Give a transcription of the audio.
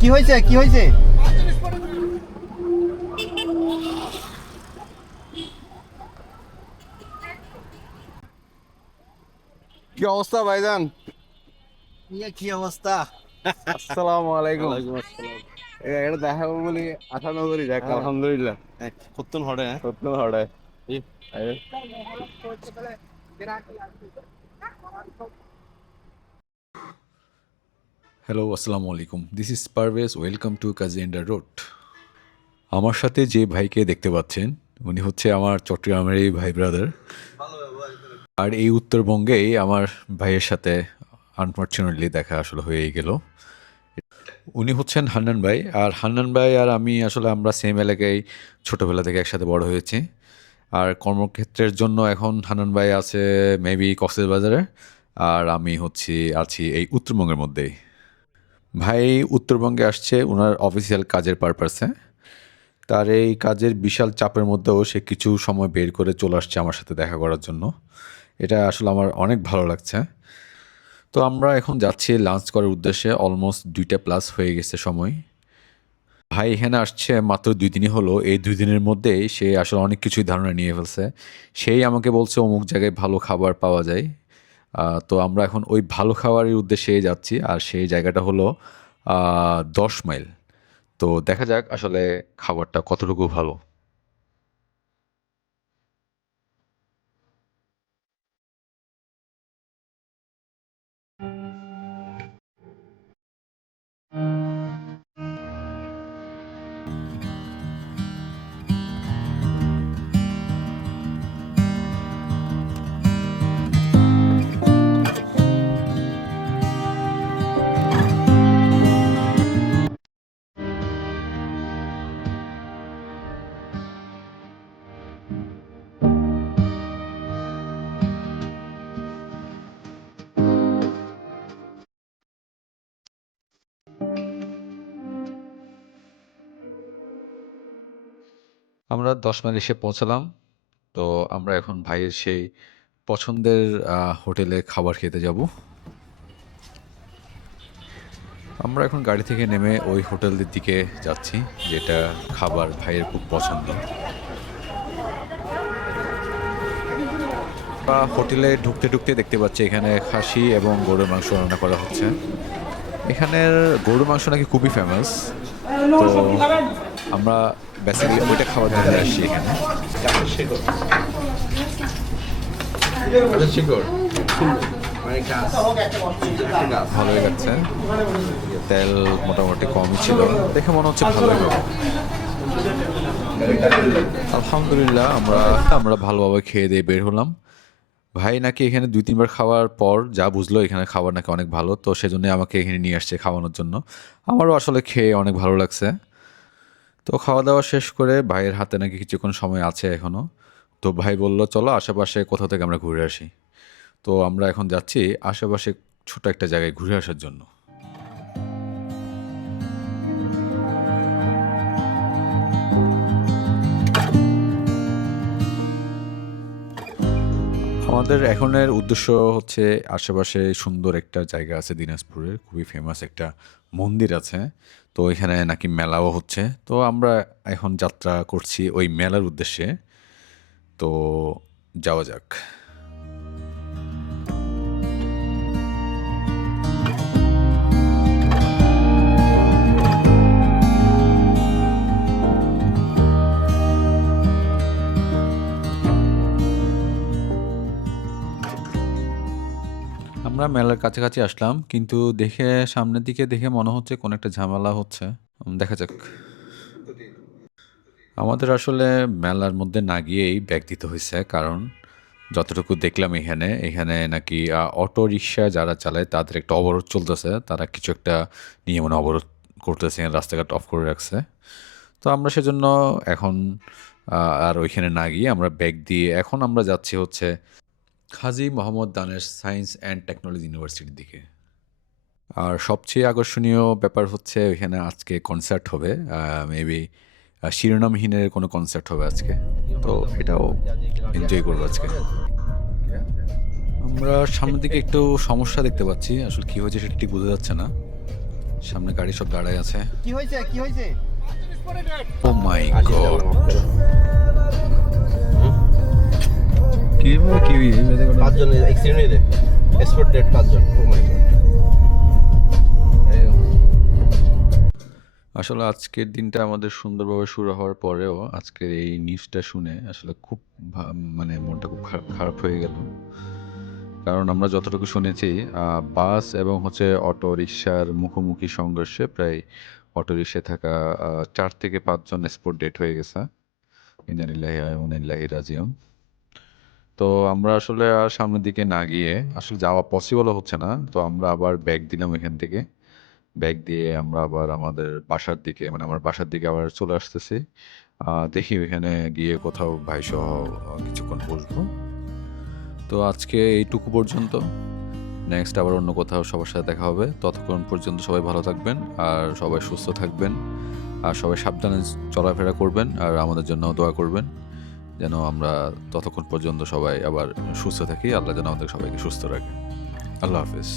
কি হয়েছে কি হয়েছে? কি অবস্থা ভাইজান? কি অবস্থা? আসসালামু আলাইকুম। ওয়ালাইকুম আসসালাম। এটা দেখাবো বলি আঠানো করি দেখ হ্যাঁ, আলহামদুলিল্লাহ। কতক্ষণ হড়ে হ্যাঁ? সত্য হড়ে। এই, হ্যালো আসসালামু আলাইকুম, this is Parvez, welcome to কাজিন্ডা রোড। আমার সাথে যে ভাইকে দেখতে পাচ্ছেন উনি হচ্ছে আমার চট্টগ্রামেরই ভাই ব্রাদার। আর এই উত্তরবঙ্গেই আমার ভাইয়ের সাথে আনফর্চুনেটলি দেখা আসলে হয়েই গেল। উনি হচ্ছেন হান্নান ভাই, আর হান্নান ভাই আর আমি আসলে আমরা সেম এলাকায় ছোটোবেলা থেকে একসাথে বড় হয়েছি। আর কর্মক্ষেত্রের জন্য এখন হান্নান ভাই আছে মেবি কক্সবাজারে, আর আমি আছি এই উত্তরবঙ্গের মধ্যেই। ভাই উত্তরবঙ্গে আসছে ওনার অফিসিয়াল কাজের পারপাসে। তার এই কাজের বিশাল চাপের মধ্যেও সে কিছু সময় বের করে চলে আসছে আমার সাথে দেখা করার জন্য। এটা আসলে আমার অনেক ভালো লাগছে। তো আমরা এখন যাচ্ছি লাঞ্চ করার উদ্দেশ্যে, অলমোস্ট 2টা+ হয়ে গেছে সময়। ভাই এখানে আসছে মাত্র 2 দিনই হলো, এই 2 দিনের মধ্যেই সে আসলে অনেক কিছুই ধারণা নিয়ে ফেলছে। সেই আমাকে বলছে অমুক জায়গায় ভালো খাবার পাওয়া যায়। তো আমরা এখন ওই ভালো খাবারের উদ্দেশ্যেই যাচ্ছি, আর সেই জায়গাটা হলো 10 মাইল। তো দেখা যাক আসলে খাবারটা কতটুকু ভালো। আমরা 10 মাইল এসে পৌঁছালাম। তো আমরা এখন ভাইয়ের সেই পছন্দের হোটেলে খাবার খেতে যাব। আমরা এখন গাড়ি থেকে নেমে ওই হোটেলের দিকে যাচ্ছি, যেটা খাবার ভাইয়ের খুব পছন্দ। হোটেলে ঢুকতে ঢুকতে দেখতে পাচ্ছি এখানে খাসি এবং গরুর মাংস রান্না করা হচ্ছে। এখানের গরুর মাংস নাকি খুবই ফেমাস। তো আমরা বেসিক্যালি ওইটা খাওয়ার জন্য আসছি এখানে। ভালোই লাগছে, তেল মোটামুটি কমই ছিল, দেখে মনে হচ্ছে ভালোই হবে। আলহামদুলিল্লাহ আমরা আমরা ভালোভাবে খেয়ে দিয়ে বের হলাম। ভাই নাকি এখানে 2-3 বার খাওয়ার পর যা বুঝলো এখানে খাবার নাকি অনেক ভালো, তো সেজন্য আমাকে এখানে নিয়ে আসছে খাওয়ানোর জন্য। আমারও আসলে খেয়ে অনেক ভালো লাগছে। তো খাওয়া দাওয়া শেষ করে ভাইয়ের হাতে নাকি কিছুক্ষণ সময় আছে এখনো। তো ভাই বলল চলো আশেপাশে কোথাও থেকে আমরা ঘুরে আসি। তো আমরা এখন যাচ্ছি আশেপাশে ছোট একটা জায়গায় ঘুরে আসার জন্য। আমাদের এখনের উদ্দেশ্য হচ্ছে আশেপাশে সুন্দর একটা জায়গা আছে দিনাজপুরের, খুবই ফেমাস একটা মন্দির আছে। তো এখানে নাকি মেলাও হচ্ছে, তো আমরা এখন যাত্রা করছি ওই মেলার উদ্দেশ্যে। তো যাওয়া যাক। আমরা মেলার কাছাকাছি আসলাম, কিন্তু সামনের দিকে দেখে মনে হচ্ছে কোনো একটা ঝামেলা হচ্ছে। দেখা যাক। আমাদের আসলে মেলার মধ্যে না গিয়েই ব্যাগ দিতে হয়েছে, কারণ যতটুকু দেখলাম এখানে এখানে নাকি অটো রিক্সা যারা চালায় তাদের একটা অবরোধ চলতেছে, তারা কিছু একটা নিয়ে মনে হয় অবরোধ করতেছে, রাস্তাঘাট অফ করে রাখছে। তো আমরা সেজন্য এখন আর ওইখানে না গিয়ে আমরা ব্যাগ দিয়ে এখন আমরা যাচ্ছি হচ্ছে Haji Mohammad Danesh science and technology ইউনিভার্সিটির দিকে। আর সবচেয়ে আকর্ষণীয় ব্যাপার হচ্ছে ওইখানে আজকে কনসার্ট হবে, মেবি শিরোনামহীনের কোনো কনসার্ট হবে আজকে। তো এটাও এনজয় করবো আজকে। আমরা সামনের দিকে একটু সমস্যা দেখতে পাচ্ছি, আসলে কী হয়েছে সেটা ঠিক বোঝা যাচ্ছে না। সামনে গাড়ি সব দাঁড়ায় আছে। কি হয়েছে কি হয়েছে? ও মাই গড, কি ভাবে কি এই মেয়েদের কথা? 5 জন অ্যাক্সিডেন্ট হয়েছে, স্পট ডেড 5 জন। ও মাই গড। আসলে আজকের দিনটা আমাদের সুন্দরভাবে শুরু হওয়ার পরেও আজকের এই নিউজটা শুনে আসলে খুব মানে মনটা খুব খারাপ হয়ে গেল। কারণ আমরা যতটুকু শুনেছি বাস এবং হচ্ছে অটো রিকশার মুখোমুখি সংঘর্ষে প্রায় অটো রিকশায় থাকা 4 থেকে 5 জন স্পট ডেড হয়ে গেছে। ইন্নালিল্লাহি ওয়া ইন্না ইলাইহি রাজিউন। তো আমরা আসলে আর সামনের দিকে না গিয়ে আসলে যাওয়া পসিবলও হচ্ছে না। তো আমরা আবার ব্যাক দিলাম এখান থেকে। ব্যাক দিয়ে আমরা আবার আমাদের বাসার দিকে মানে আমার বাসার দিকে আবার চলে আসতেছি। দেখি ওইখানে গিয়ে কোথাও ভাইসহ কিছুক্ষণ বসবো। তো আজকে এইটুকু পর্যন্ত। নেক্সট আবার অন্য কোথাও সবার সাথে দেখা হবে। ততক্ষণ পর্যন্ত সবাই ভালো থাকবেন আর সবাই সুস্থ থাকবেন আর সবাই সাবধানে চলাফেরা করবেন আর আমাদের জন্য দোয়া করবেন যেন আমরা ততক্ষণ পর্যন্ত সবাই আবার সুস্থ থাকি। আল্লাহ যেন আমাদের সবাইকে সুস্থ রাখে। আল্লাহ হাফেজ।